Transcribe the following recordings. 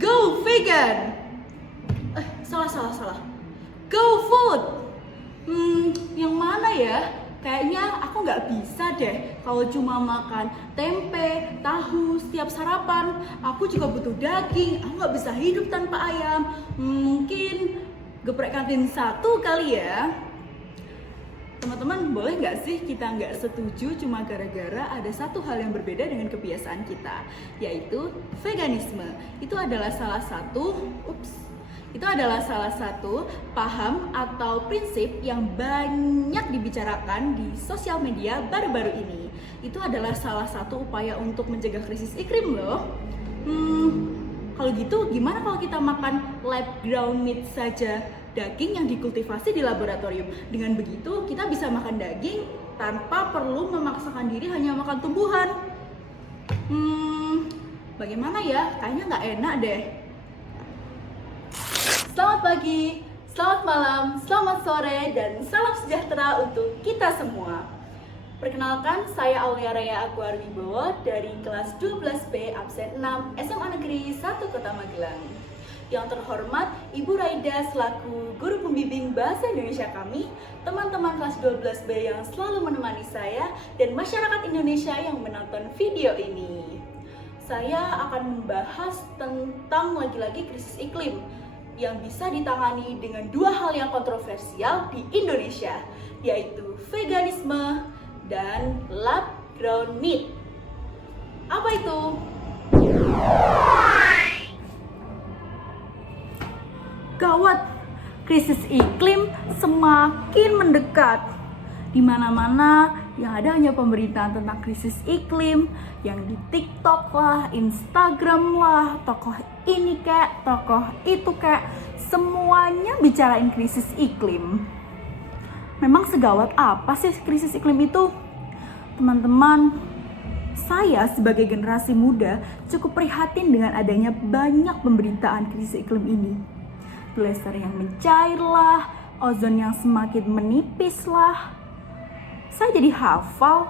Go vegan. Salah. Go food. Yang mana ya? Kayaknya aku nggak bisa deh kalau cuma makan tempe, tahu setiap sarapan. Aku juga butuh daging. Aku nggak bisa hidup tanpa ayam. Mungkin geprek kantin satu kali ya. Teman-teman, boleh nggak sih kita nggak setuju cuma gara-gara ada satu hal yang berbeda dengan kebiasaan kita, yaitu veganisme. Itu adalah salah satu paham atau prinsip yang banyak dibicarakan di sosial media baru-baru ini. Itu adalah salah satu upaya untuk mencegah krisis iklim loh. Kalau gitu gimana kalau kita makan lab ground meat saja, daging yang dikultivasi di laboratorium. Dengan begitu kita bisa makan daging tanpa perlu memaksakan diri hanya makan tumbuhan. Bagaimana ya? Kayaknya nggak enak deh. Selamat pagi, selamat malam, selamat sore, dan salam sejahtera untuk kita semua. Perkenalkan, saya Aulia Raya Akbar Wibowo dari kelas 12B absen 6 SMA Negeri 1 Kota Magelang. Yang terhormat Ibu Raida selaku guru pembimbing Bahasa Indonesia kami, teman-teman kelas 12B yang selalu menemani saya, dan masyarakat Indonesia yang menonton video ini. Saya akan membahas tentang lagi-lagi krisis iklim yang bisa ditangani dengan dua hal yang kontroversial di Indonesia, yaitu veganisme dan lab ground meat. Apa itu? Gawat, krisis iklim semakin mendekat. Di mana-mana yang ada hanya pemberitaan tentang krisis iklim, yang di TikTok lah, Instagram lah, tokoh ini kek, tokoh itu kek, semuanya bicarain krisis iklim. Memang segawat apa sih krisis iklim itu? Teman-teman, saya sebagai generasi muda cukup prihatin dengan adanya banyak pemberitaan krisis iklim ini. Glacier yang mencair lah, ozon yang semakin menipis lah. Saya jadi hafal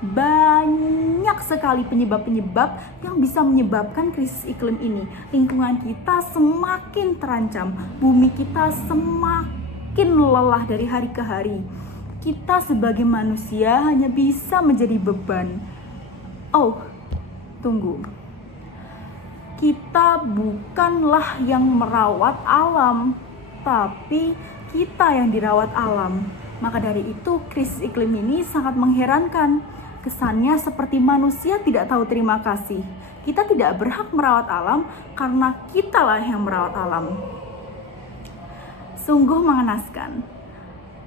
banyak sekali penyebab-penyebab yang bisa menyebabkan krisis iklim ini. Lingkungan kita semakin terancam, bumi kita semakin lelah dari hari ke hari. Kita sebagai manusia hanya bisa menjadi beban. Oh, tunggu. Kita bukanlah yang merawat alam, tapi kita yang dirawat alam. Maka dari itu, krisis iklim ini sangat mengherankan. Kesannya seperti manusia tidak tahu terima kasih. Kita tidak berhak merawat alam karena kitalah yang merawat alam. Sungguh mengenaskan.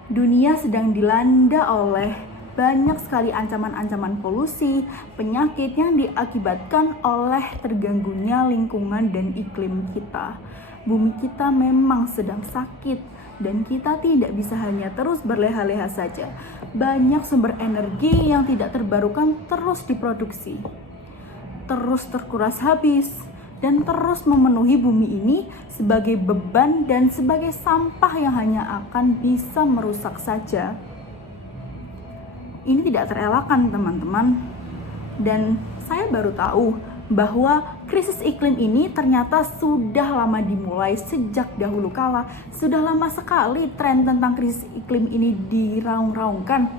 Dunia sedang dilanda oleh banyak sekali ancaman-ancaman polusi, penyakit yang diakibatkan oleh terganggunya lingkungan dan iklim kita. Bumi kita memang sedang sakit. Dan kita tidak bisa hanya terus berleha-leha saja. Banyak sumber energi yang tidak terbarukan terus diproduksi, terus terkuras habis, dan terus memenuhi bumi ini sebagai beban dan sebagai sampah yang hanya akan bisa merusak saja. Ini tidak terelakkan, teman-teman. Dan saya baru tahu bahwa krisis iklim ini ternyata sudah lama dimulai sejak dahulu kala. Sudah lama sekali tren tentang krisis iklim ini diraung-raungkan.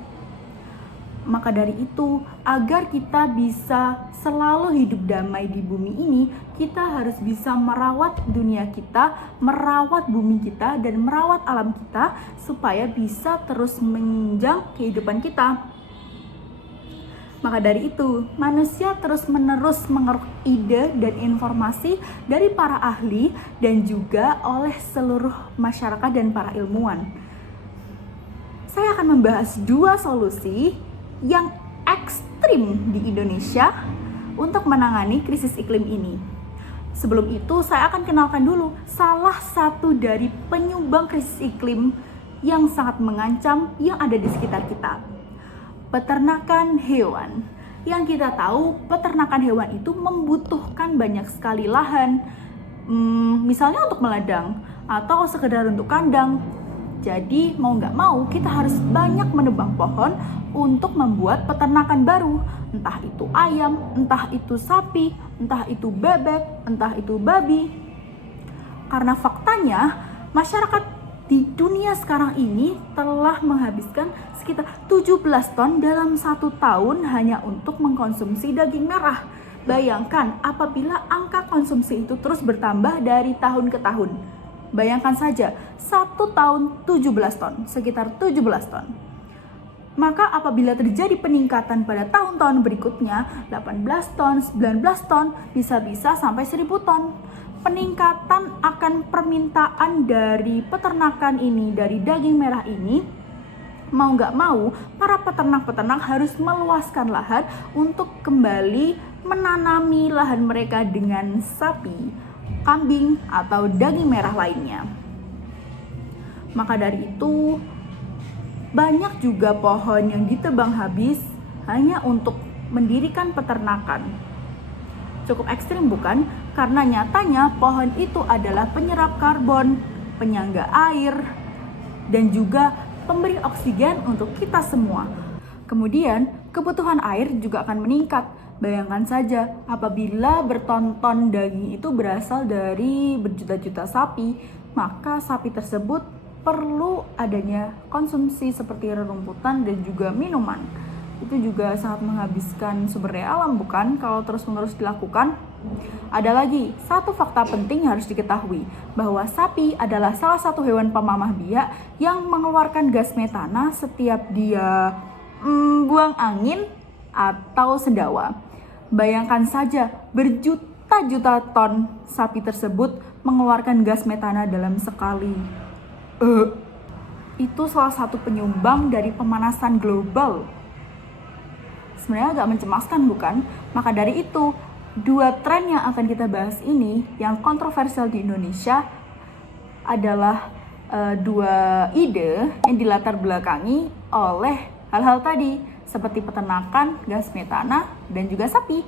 Maka dari itu, agar kita bisa selalu hidup damai di bumi ini, kita harus bisa merawat dunia kita, merawat bumi kita, dan merawat alam kita supaya bisa terus menunjang kehidupan kita. Maka dari itu, manusia terus-menerus mengeruk ide dan informasi dari para ahli dan juga oleh seluruh masyarakat dan para ilmuwan. Saya akan membahas dua solusi yang ekstrim di Indonesia untuk menangani krisis iklim ini. Sebelum itu, saya akan kenalkan dulu salah satu dari penyumbang krisis iklim yang sangat mengancam yang ada di sekitar kita. Peternakan hewan. Yang kita tahu, peternakan hewan itu membutuhkan banyak sekali lahan, misalnya untuk meladang atau sekedar untuk kandang. Jadi mau nggak mau kita harus banyak menebang pohon untuk membuat peternakan baru. Entah itu ayam, entah itu sapi, entah itu bebek, entah itu babi. Karena faktanya masyarakat di dunia sekarang ini telah menghabiskan sekitar 17 ton dalam 1 tahun hanya untuk mengkonsumsi daging merah. Bayangkan apabila angka konsumsi itu terus bertambah dari tahun ke tahun. Bayangkan saja, 1 tahun 17 ton, sekitar 17 ton. Maka apabila terjadi peningkatan pada tahun-tahun berikutnya, 18 ton, 19 ton, bisa-bisa sampai 1000 ton. Peningkatan akan permintaan dari peternakan ini, dari daging merah ini, mau nggak mau, para peternak-peternak harus meluaskan lahan untuk kembali menanami lahan mereka dengan sapi, kambing, atau daging merah lainnya. Maka dari itu, banyak juga pohon yang ditebang habis hanya untuk mendirikan peternakan. Cukup ekstrim bukan? Karena nyatanya pohon itu adalah penyerap karbon, penyangga air, dan juga pemberi oksigen untuk kita semua. Kemudian, kebutuhan air juga akan meningkat. Bayangkan saja, apabila berton-ton daging itu berasal dari berjuta-juta sapi, maka sapi tersebut perlu adanya konsumsi seperti rerumputan dan juga minuman. Itu juga sangat menghabiskan sumber daya alam bukan kalau terus-menerus dilakukan. Ada lagi satu fakta penting yang harus diketahui, bahwa sapi adalah salah satu hewan pemamah biak yang mengeluarkan gas metana setiap dia buang angin atau sendawa. Bayangkan saja, berjuta-juta ton sapi tersebut mengeluarkan gas metana dalam sekali. Itu salah satu penyumbang dari pemanasan global. Sebenarnya agak mencemaskan bukan? Maka dari itu, 2 tren yang akan kita bahas ini yang kontroversial di Indonesia adalah 2 ide yang dilatar belakangi oleh hal-hal tadi seperti peternakan, gas metana, dan juga sapi.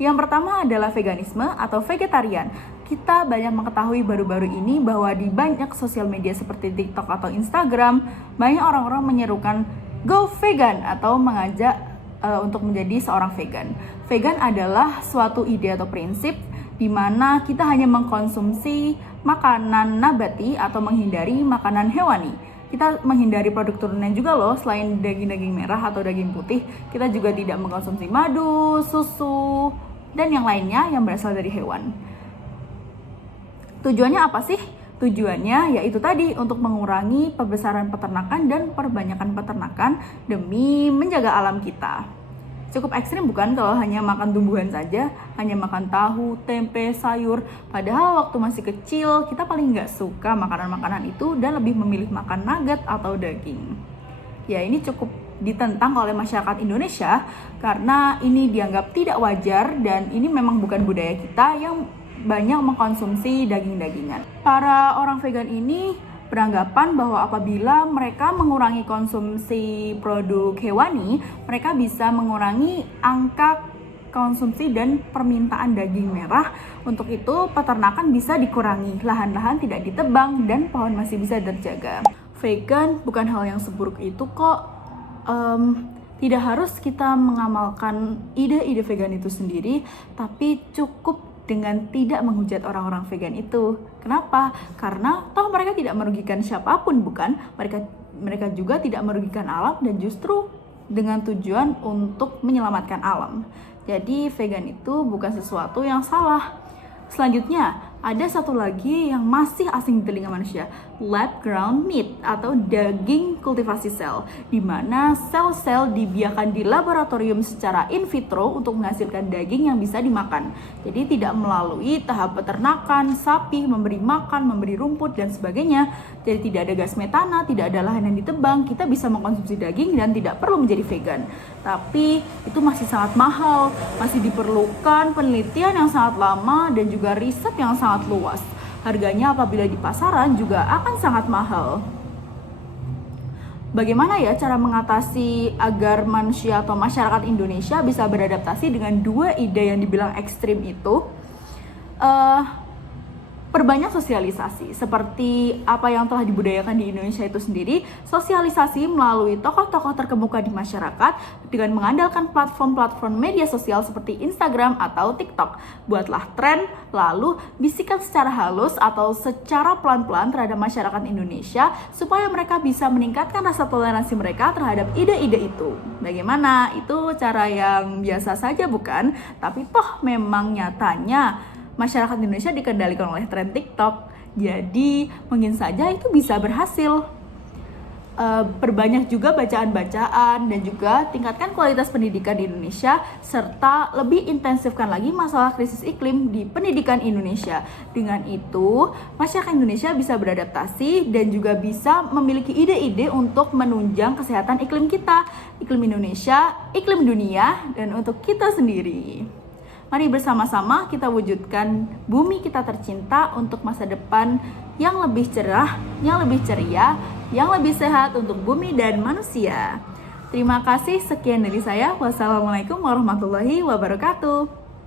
Yang pertama adalah veganisme atau vegetarian. Kita banyak mengetahui baru-baru ini bahwa di banyak sosial media seperti TikTok atau Instagram, banyak orang-orang menyerukan go vegan atau mengajak untuk menjadi seorang vegan. Vegan adalah suatu ide atau prinsip di mana kita hanya mengkonsumsi makanan nabati atau menghindari makanan hewani. Kita menghindari produk turunan juga loh, selain daging-daging merah atau daging putih, kita juga tidak mengkonsumsi madu, susu, dan yang lainnya yang berasal dari hewan. Tujuannya apa sih? Tujuannya yaitu tadi untuk mengurangi pembesaran peternakan dan perbanyakan peternakan demi menjaga alam kita. Cukup ekstrim bukan kalau hanya makan tumbuhan saja, hanya makan tahu, tempe, sayur. Padahal waktu masih kecil kita paling nggak suka makanan-makanan itu dan lebih memilih makan nugget atau daging. Ya ini cukup ditentang oleh masyarakat Indonesia karena ini dianggap tidak wajar dan ini memang bukan budaya kita yang banyak mengkonsumsi daging-dagingan. Para orang vegan ini beranggapan bahwa apabila mereka mengurangi konsumsi produk hewani, mereka bisa mengurangi angka konsumsi dan permintaan daging merah. Untuk itu, peternakan bisa dikurangi, lahan-lahan tidak ditebang, dan pohon masih bisa terjaga. Vegan bukan hal yang seburuk itu kok. Tidak harus kita mengamalkan ide-ide vegan itu sendiri, tapi cukup dengan tidak menghujat orang-orang vegan itu. Kenapa? Karena toh mereka tidak merugikan siapapun bukan? Mereka juga tidak merugikan alam dan justru dengan tujuan untuk menyelamatkan alam. Jadi vegan itu bukan sesuatu yang salah. Selanjutnya, ada satu lagi yang masih asing di telinga manusia, lab ground meat atau daging kultivasi sel, di mana sel-sel dibiarkan di laboratorium secara in vitro untuk menghasilkan daging yang bisa dimakan. Jadi tidak melalui tahap peternakan, sapi, memberi makan, memberi rumput, dan sebagainya. Jadi tidak ada gas metana, tidak ada lahan yang ditebang, kita bisa mengkonsumsi daging dan tidak perlu menjadi vegan. Tapi itu masih sangat mahal, masih diperlukan penelitian yang sangat lama dan juga riset yang sangat luas. Harganya apabila di pasaran juga akan sangat mahal. Bagaimana ya cara mengatasi agar manusia atau masyarakat Indonesia bisa beradaptasi dengan 2 ide yang dibilang ekstrim itu? Perbanyak sosialisasi, seperti apa yang telah dibudayakan di Indonesia itu sendiri, sosialisasi melalui tokoh-tokoh terkemuka di masyarakat dengan mengandalkan platform-platform media sosial seperti Instagram atau TikTok. Buatlah tren, lalu bisikan secara halus atau secara pelan-pelan terhadap masyarakat Indonesia supaya mereka bisa meningkatkan rasa toleransi mereka terhadap ide-ide itu. Bagaimana? Itu cara yang biasa saja bukan? Tapi toh memang nyatanya masyarakat Indonesia dikendalikan oleh tren TikTok. Jadi mungkin saja itu bisa berhasil. Perbanyak juga bacaan-bacaan dan juga tingkatkan kualitas pendidikan di Indonesia serta lebih intensifkan lagi masalah krisis iklim di pendidikan Indonesia. Dengan itu, masyarakat Indonesia bisa beradaptasi dan juga bisa memiliki ide-ide untuk menunjang kesehatan iklim kita, iklim Indonesia, iklim dunia, dan untuk kita sendiri. Mari bersama-sama kita wujudkan bumi kita tercinta untuk masa depan yang lebih cerah, yang lebih ceria, yang lebih sehat untuk bumi dan manusia. Terima kasih, sekian dari saya. Wassalamualaikum warahmatullahi wabarakatuh.